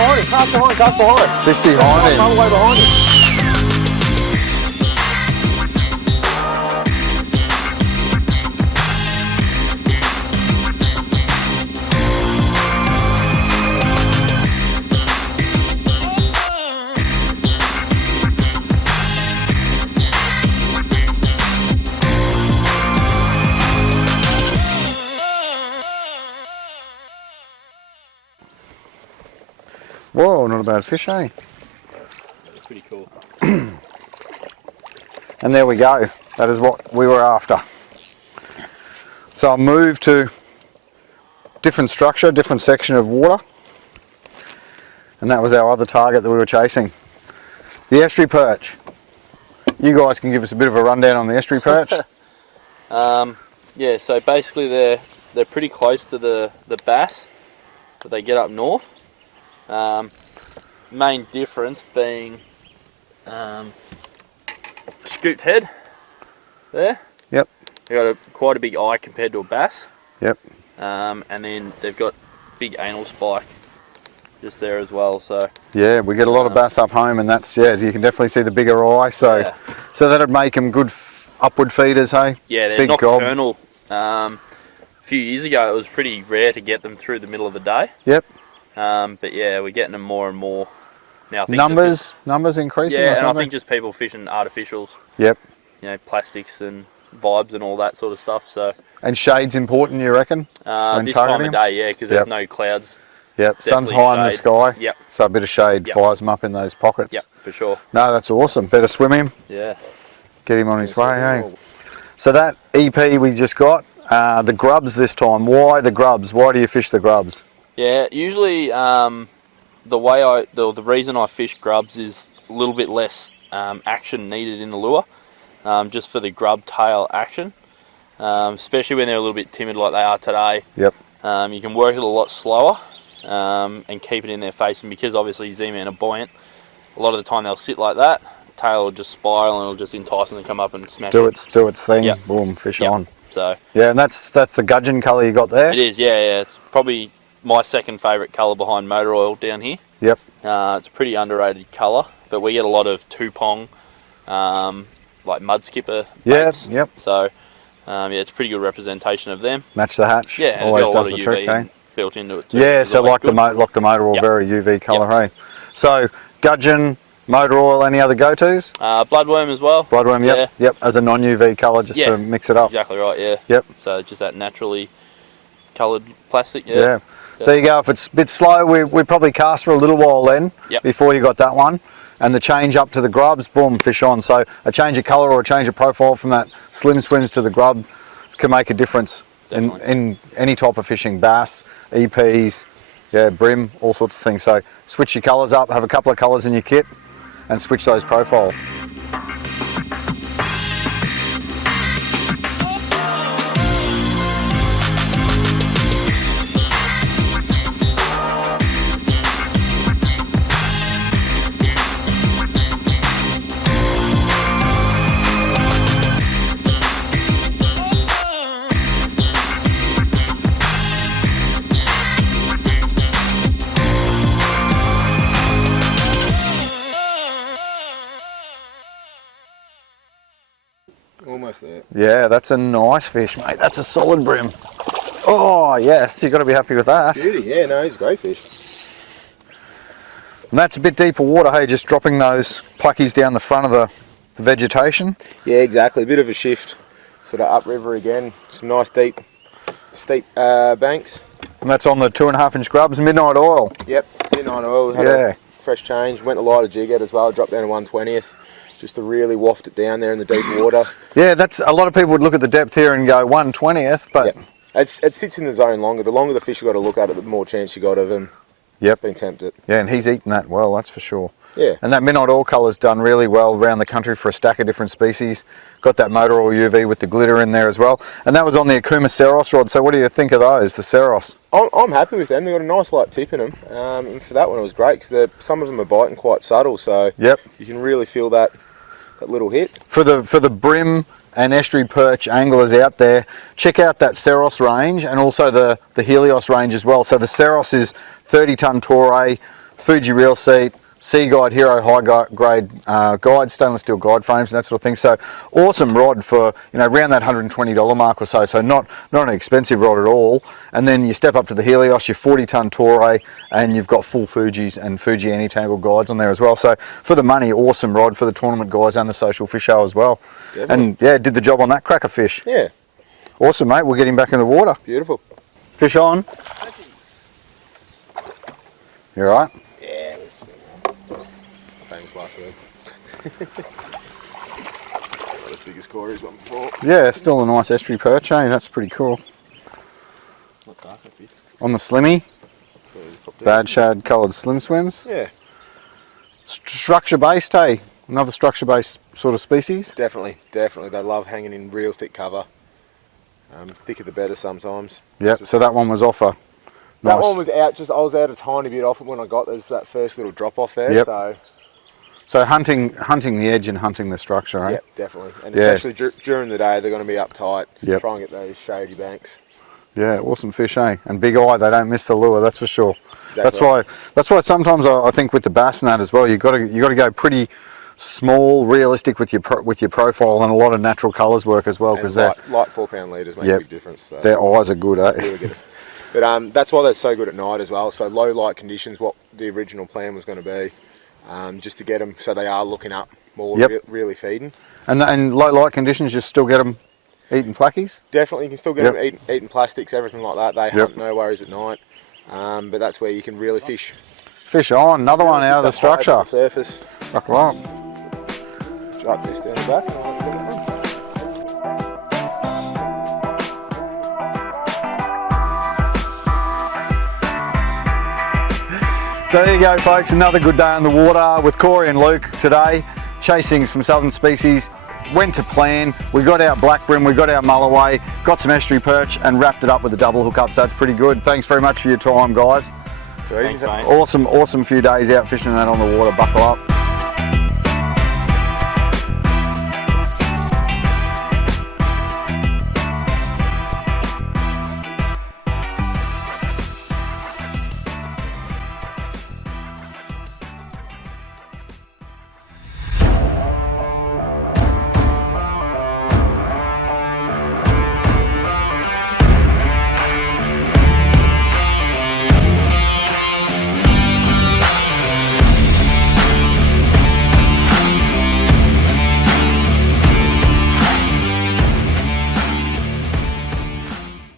behind him. Cast behind. Fish behind him. Mulloway behind him. Whoa, not a bad fish, eh? That's pretty cool. And there we go. That is what we were after. So I'll move to different structure, different section of water. And that was our other target that we were chasing. The estuary perch. You guys can give us a bit of a rundown on the estuary perch. Yeah, so basically they're pretty close to the bass, but they get up north. Main difference being scooped head there. Yep. They've got quite a big eye compared to a bass. Yep. And then they've got big anal spike just there as well. So yeah, we get a lot of bass up home, and that's, yeah, you can definitely see the bigger eye. So yeah. So that'd make them good upward feeders, hey? Yeah, they're big nocturnal. A few years ago it was pretty rare to get them through the middle of the day. Yep. But yeah, we're getting them more and more now. I think numbers increasing. Yeah, or and something? I think just people fishing artificials. Yep. You know, plastics and vibes and all that sort of stuff. So. And shade's important, you reckon? This time of day, yeah, because there's no clouds. Yep. Sun's Definitely high in the shade. sky. Yep. So a bit of shade fires them up in those pockets. Yep, for sure. No, that's awesome. Better swim him. Yeah. Get him on his way, hey? So that EP we just got, the GrubZ this time. Why the GrubZ? Why do you fish the GrubZ? Yeah, usually the reason I fish GrubZ is a little bit less action needed in the lure, just for the grub tail action, especially when they're a little bit timid like they are today. Yep. You can work it a lot slower and keep it in their face, and because obviously ZMan are buoyant, a lot of the time they'll sit like that, tail will just spiral and it'll just entice them to come up and smash Do its thing. Yep. Boom, fish Yep. on. So yeah, and that's the gudgeon colour you got there. it is, yeah. It's probably my second favourite colour behind motor oil down here. Yep. It's a pretty underrated colour, but we get a lot of two-pong, like mud skipper baits. Yep. So, yeah, it's a pretty good representation of them. Match the hatch. Yeah, and always it's got a does lot the of trick, UV eh? built into it too. Yeah, It's so always like good. the motor oil, very UV colour, hey? So gudgeon, motor oil, any other go-tos? Bloodworm as well. Bloodworm, yep. Yeah. Yep, as a non-UV colour just to mix it up. Exactly right, yeah. Yep. So just that naturally coloured plastic, Yeah. So you go, if it's a bit slow, we probably cast for a little while then, before you got that one. And the change up to the GrubZ, boom, fish on. So a change of colour or a change of profile from that slim swims to the GrubZ can make a difference in any type of fishing, bass, EPs, yeah, bream, all sorts of things. So switch your colours up, have a couple of colours in your kit and switch those profiles. Almost there. Yeah, that's a nice fish, mate. That's a solid bream. Oh, yes, you've got to be happy with that. Beauty, yeah, no, he's a great fish. And that's a bit deeper water, hey, just dropping those pluckies down the front of the vegetation. Yeah, exactly. A bit of a shift, sort of upriver again. Some nice deep, steep banks. And that's on the 2.5 inch GrubZ, midnight oil. Yep, midnight oil. Had a fresh change. Went a lighter jighead as well. Dropped down to 1/20th. Just to really waft it down there in the deep water. Yeah, that's a lot of people would look at the depth here and go 1/20th, but it sits in the zone longer. The longer the fish you got to look at it, the more chance you got of him being tempted. Yeah, and he's eaten that well, that's for sure. Yeah. And that midnight oil colour's done really well around the country for a stack of different species. Got that motor oil UV with the glitter in there as well. And that was on the Okuma Cerros rod. So what do you think of those, the Cerros? I'm happy with them. They've got a nice light tip in them. And for that one it was great because some of them are biting quite subtle. So you can really feel that little hit. For the bream and estuary perch anglers out there, check out that Cerros range and also the Helios range as well. So the Cerros is 30 ton Torre, Fuji reel seat, Seaguide Hero high grade guide, stainless steel guide frames and that sort of thing. So awesome rod for, you know, around that $120 mark or so. So not an expensive rod at all. And then you step up to the Helios, your 40-ton Toray, and you've got full Fujis and Fuji anti-tangle guides on there as well. So for the money, awesome rod for the tournament guys and the social fish show as well. Definitely. And yeah, did the job on that cracker fish. Yeah. Awesome, mate. We'll get him back in the water. Beautiful. Fish on. You all right? Yeah. Famous last words. Not as big as Corey's one before. Yeah, still a nice estuary perch, eh? That's pretty cool. Not dark, that big. On the slimmy, bad shad coloured slim swims. Yeah. Structure based, hey? Another structure based sort of species? Definitely, definitely. They love hanging in real thick cover. Thicker the better sometimes. Yep, so that one was off a... That nice. one was out, I was out a tiny bit off it when I got there's that first little drop off there. Yep. So hunting the edge and hunting the structure, eh? Yep, definitely. And especially during the day, they're going to be up tight. Yep. Try and get those shady banks. Yeah, awesome fish, eh? And big eye, they don't miss the lure, that's for sure. Exactly. That's why sometimes I think with the bass and that as well, you got to go pretty small, realistic with your profile, and a lot of natural colours work as well, because light 4 pound leaders make a big difference. So. Their eyes are good, eh? Really good. But that's why they're so good at night as well. So low light conditions, what the original plan was going to be, just to get them so they are looking up more, really feeding. And low light conditions, you still get them eating plackies? Definitely, you can still get them eating plastics, everything like that. They hunt no worries at night. But that's where you can really fish. Fish on, another one out of the structure. The surface. Buckle up. Drop this down the back. And I'll get that one. So there you go, folks, another good day on the water with Corey and Luke today, chasing some southern species. Went to plan, we got our black bream, we got our mulloway, got some estuary perch and wrapped it up with a double hookup, so that's pretty good. Thanks very much for your time, guys. Thanks, mate. Awesome few days out fishing that on the water, buckle up.